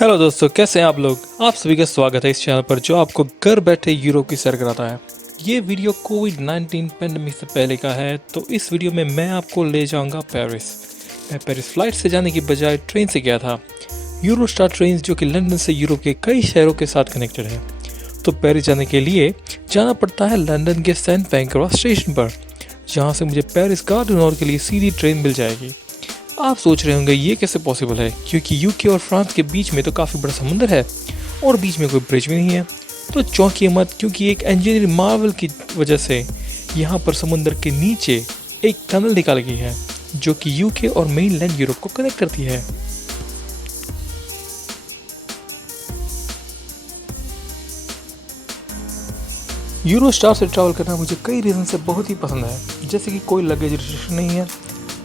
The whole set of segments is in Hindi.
हेलो दोस्तों, कैसे हैं आप लोग। आप सभी का स्वागत है इस चैनल पर जो आपको घर बैठे यूरोप की सैर कराता है। ये वीडियो कोविड-19 पेंडेमिक से पहले का है। तो इस वीडियो में मैं आपको ले जाऊंगा पेरिस। मैं पेरिस फ्लाइट से जाने की बजाय ट्रेन से गया था। यूरोस्टार ट्रेन जो कि लंदन से यूरोप के कई शहरों के साथ कनेक्टेड है। तो पेरिस जाने के लिए जाना पड़ता है लंदन के सेंट पैंक्रास स्टेशन पर, जहाँ से मुझे पेरिस गार्ड ऑनर के लिए सीधी ट्रेन मिल जाएगी। आप सोच रहे होंगे ये कैसे पॉसिबल है, क्योंकि यूके और फ्रांस के बीच में तो काफ़ी बड़ा समुंदर है और बीच में कोई ब्रिज भी नहीं है। तो चौंकिए मत, क्योंकि एक इंजीनियरिंग मार्वल की वजह से यहाँ पर समुंदर के नीचे एक टनल निकाल गई है जो कि यूके और मेनलैंड यूरोप को कनेक्ट करती है। यूरोस्टार से ट्रैवल करना मुझे कई रीज़न से बहुत ही पसंद है, जैसे कि कोई लगेज रिस्ट्रिक्शन नहीं है,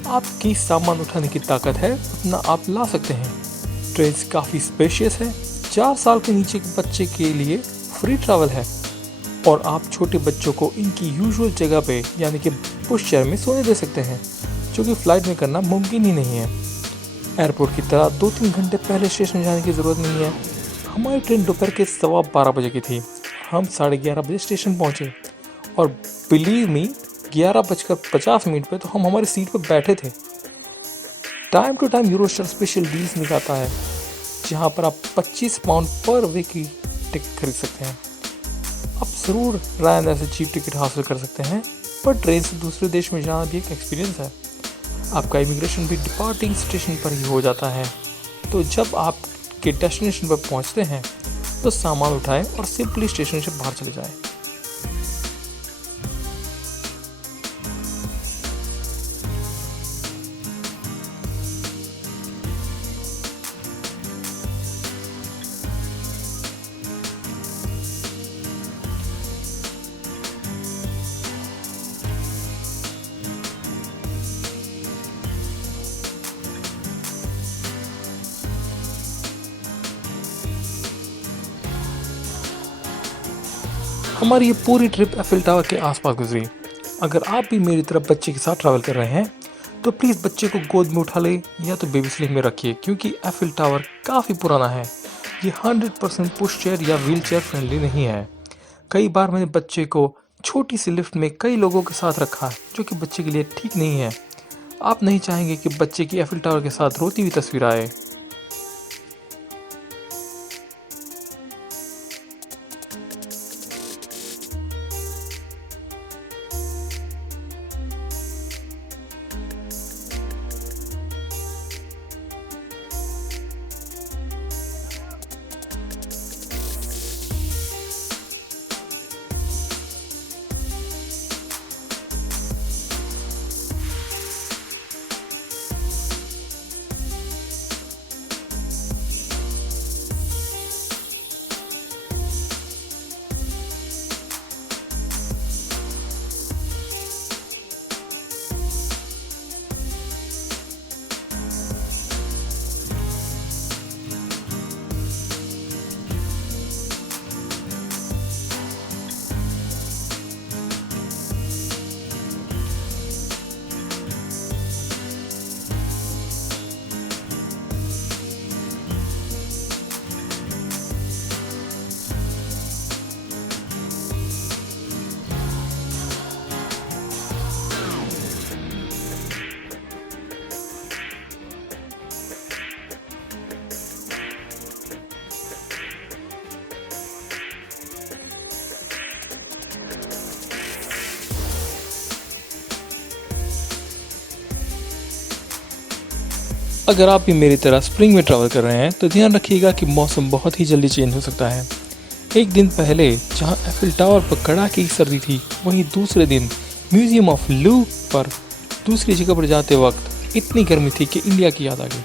आपकी सामान उठाने की ताकत है, अपना आप ला सकते हैं। ट्रेन काफ़ी स्पेशियस है, 4 साल के नीचे के बच्चे के लिए फ्री ट्रैवल है और आप छोटे बच्चों को इनकी यूजुअल जगह पे यानी कि पुश चेयर में सोने दे सकते हैं, जो कि फ़्लाइट में करना मुमकिन ही नहीं है। एयरपोर्ट की तरह 2-3 घंटे पहले स्टेशन जाने की ज़रूरत नहीं है। हमारी ट्रेन दोपहर के 12:15 बजे की थी। हम 11:30 बजे स्टेशन पहुँचे और बिलीव मी 11:50 पे तो हम हमारी सीट पर बैठे थे। Time to time Eurostar special deals निकालता है, जहां पर आप 25 पाउंड पर वे की टिकट खरीद सकते हैं। आप ज़रूर रायनएयर से चीप टिकट हासिल कर सकते हैं, पर ट्रेन से दूसरे देश में जाना भी एक एक्सपीरियंस है। आपका इमिग्रेशन भी डिपार्टिंग स्टेशन पर ही हो जाता है। तो जब आप के डेस्टिनेशन पर पहुंचते हैं तो सामान उठाएं और सिंपली स्टेशन से बाहर चले जाएं। हमारी ये पूरी ट्रिप एफिल टावर के आसपास गुजरी। अगर आप भी मेरी तरह बच्चे के साथ ट्रैवल कर रहे हैं तो प्लीज़ बच्चे को गोद में उठा ले या तो बेबी स्लिंग में रखिए, क्योंकि एफिल टावर काफ़ी पुराना है। ये 100% पुश चेयर या व्हील चेयर फ्रेंडली नहीं है। कई बार मैंने बच्चे को छोटी सी लिफ्ट में कई लोगों के साथ रखा, जो कि बच्चे के लिए ठीक नहीं है। आप नहीं चाहेंगे कि बच्चे की एफिल टावर के साथ रोती हुई तस्वीर आए। अगर आप भी मेरी तरह स्प्रिंग में ट्रैवल कर रहे हैं तो ध्यान रखिएगा कि मौसम बहुत ही जल्दी चेंज हो सकता है। एक दिन पहले जहां एफिल टावर पर कड़ाके की सर्दी थी, वहीं दूसरे दिन म्यूजियम ऑफ लूव पर दूसरी जगह पर जाते वक्त इतनी गर्मी थी कि इंडिया की याद आ गई।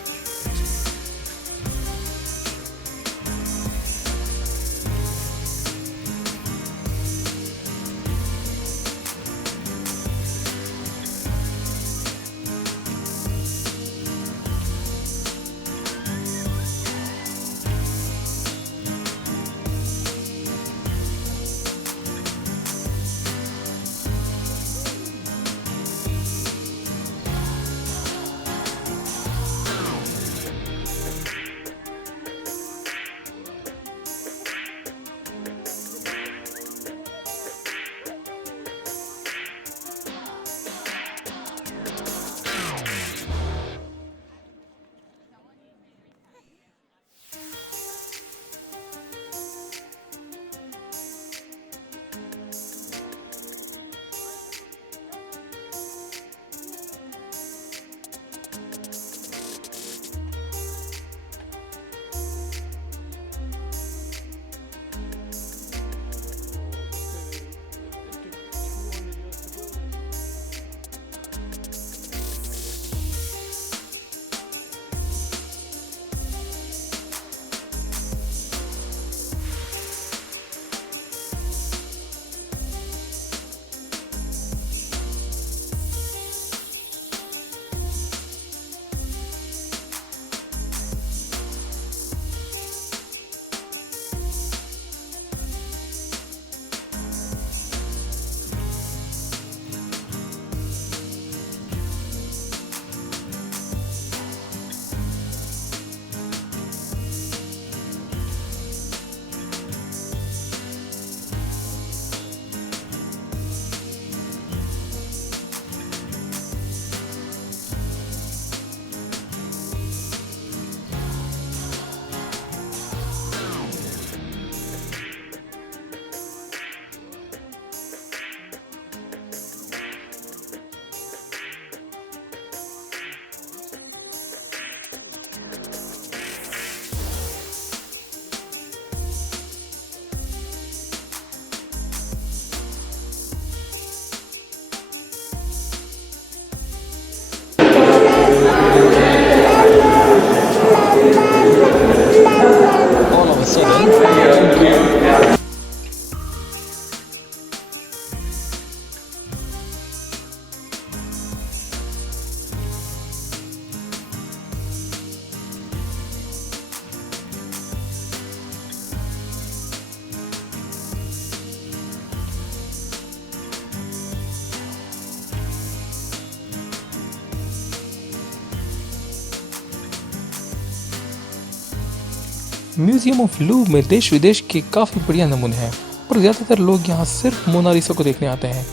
म्यूजियम ऑफ लूव्र में देश विदेश के काफ़ी बढ़िया नमूने हैं, पर ज़्यादातर लोग यहाँ सिर्फ मोनालिसा को देखने आते हैं।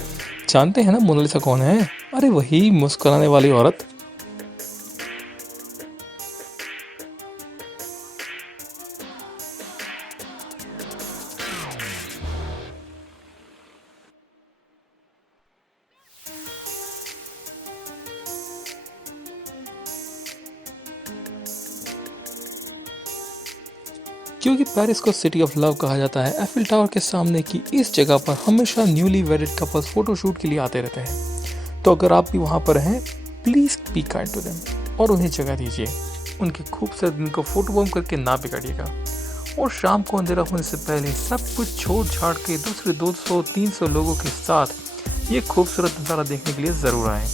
जानते हैं ना मोनालिसा कौन है? अरे वही मुस्कुराने वाली औरत। क्योंकि पेरिस को सिटी ऑफ लव कहा जाता है, एफिल टावर के सामने की इस जगह पर हमेशा न्यूली वेडेड कपल्स फोटोशूट के लिए आते रहते हैं। तो अगर आप भी वहाँ पर हैं, please be kind to them और उन्हें जगह दीजिए। उनके खूबसूरत दिन को फोटो बॉम्ब करके ना बिगाड़िएगा। और शाम को अंधेरा होने से पहले सब कुछ छोड़ छाड़ के दूसरे 200-300 लोगों के साथ ये खूबसूरत नज़ारा देखने के लिए ज़रूर आएँ।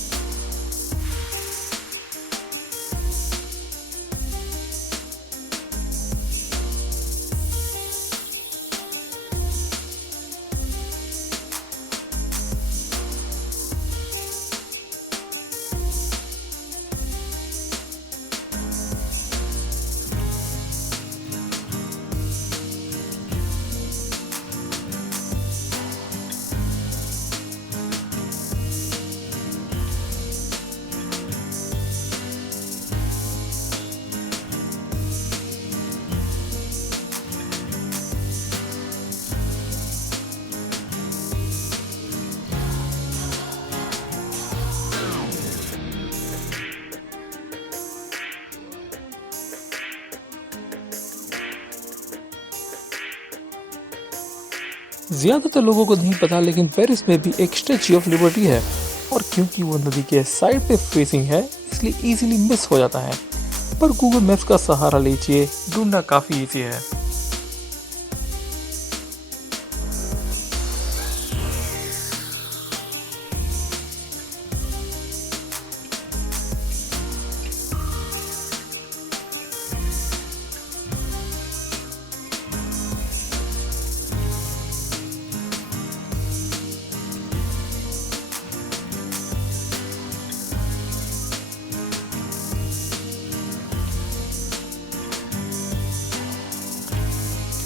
ज़्यादातर लोगों को नहीं पता, लेकिन पेरिस में भी एक स्टैच्यू ऑफ लिबर्टी है, और क्योंकि वो नदी के साइड पे फेसिंग है इसलिए इजीली मिस हो जाता है। पर गूगल मैप्स का सहारा लीजिए, ढूंढना काफ़ी इजी है।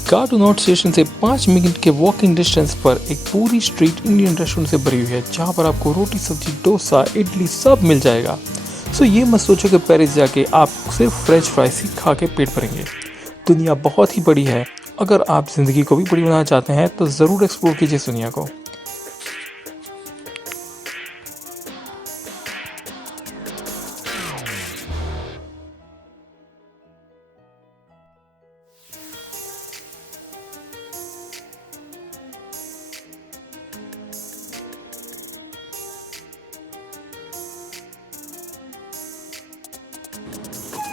कार्टू नॉट स्टेशन से 5 मिनट के वॉकिंग डिस्टेंस पर एक पूरी स्ट्रीट इंडियन रेस्टोरेंट से भरी हुई है, जहाँ पर आपको रोटी, सब्जी, डोसा, इडली सब मिल जाएगा। सो ये मत सोचो कि पेरिस जाके आप सिर्फ फ्रेंच फ्राइज ही खा के पेट भरेंगे। दुनिया बहुत ही बड़ी है। अगर आप ज़िंदगी को भी बड़ी बनाना चाहते हैं तो ज़रूर एक्सप्लोर कीजिए इस दुनिया को।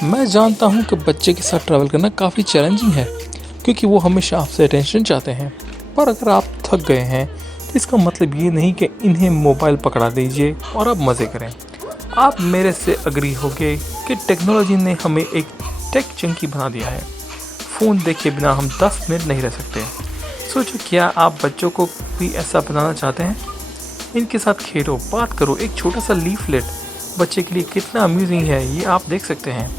मैं जानता हूँ कि बच्चे के साथ ट्रैवल करना काफ़ी चैलेंजिंग है, क्योंकि वो हमेशा आपसे अटेंशन चाहते हैं। पर अगर आप थक गए हैं तो इसका मतलब ये नहीं कि इन्हें मोबाइल पकड़ा दीजिए और आप मज़े करें। आप मेरे से अग्री होंगे कि टेक्नोलॉजी ने हमें एक टेक जंकी बना दिया है। फ़ोन देखे बिना हम 10 मिनट नहीं रह सकते। सोचो, क्या आप बच्चों को भी ऐसा बनाना चाहते हैं? इनके साथ खेलो, बात करो। एक छोटा सा लीफलेट बच्चे के लिए कितना अम्यूजिंग है, ये आप देख सकते हैं।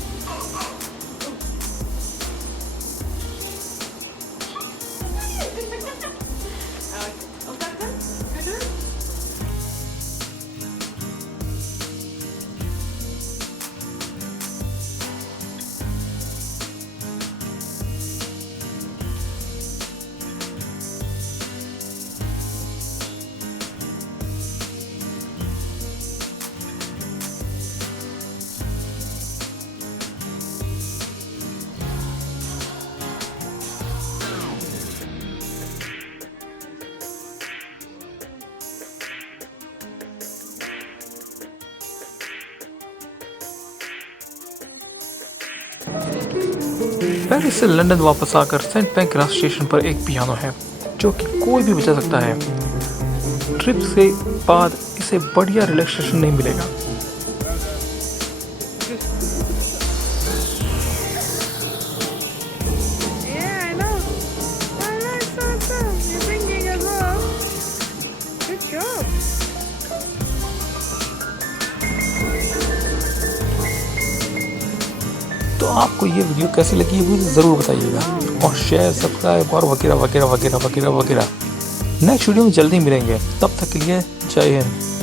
पेरिस से लंदन वापस आकर सेंट पैंक्रास स्टेशन पर एक पियानो है जो कि कोई भी बजा सकता है। ट्रिप से बाद इसे बढ़िया रिलैक्सेशन नहीं मिलेगा। Yeah, I know. Oh, that's so awesome. You're singing as well. Good job. तो आपको ये वीडियो कैसी लगी है मुझे ज़रूर बताइएगा और शेयर, सब्सक्राइब और वगैरह वगैरह वगैरह वगैरह वगैरह। नेक्स्ट वीडियो में जल्दी मिलेंगे, तब तक के लिए जय हिंद।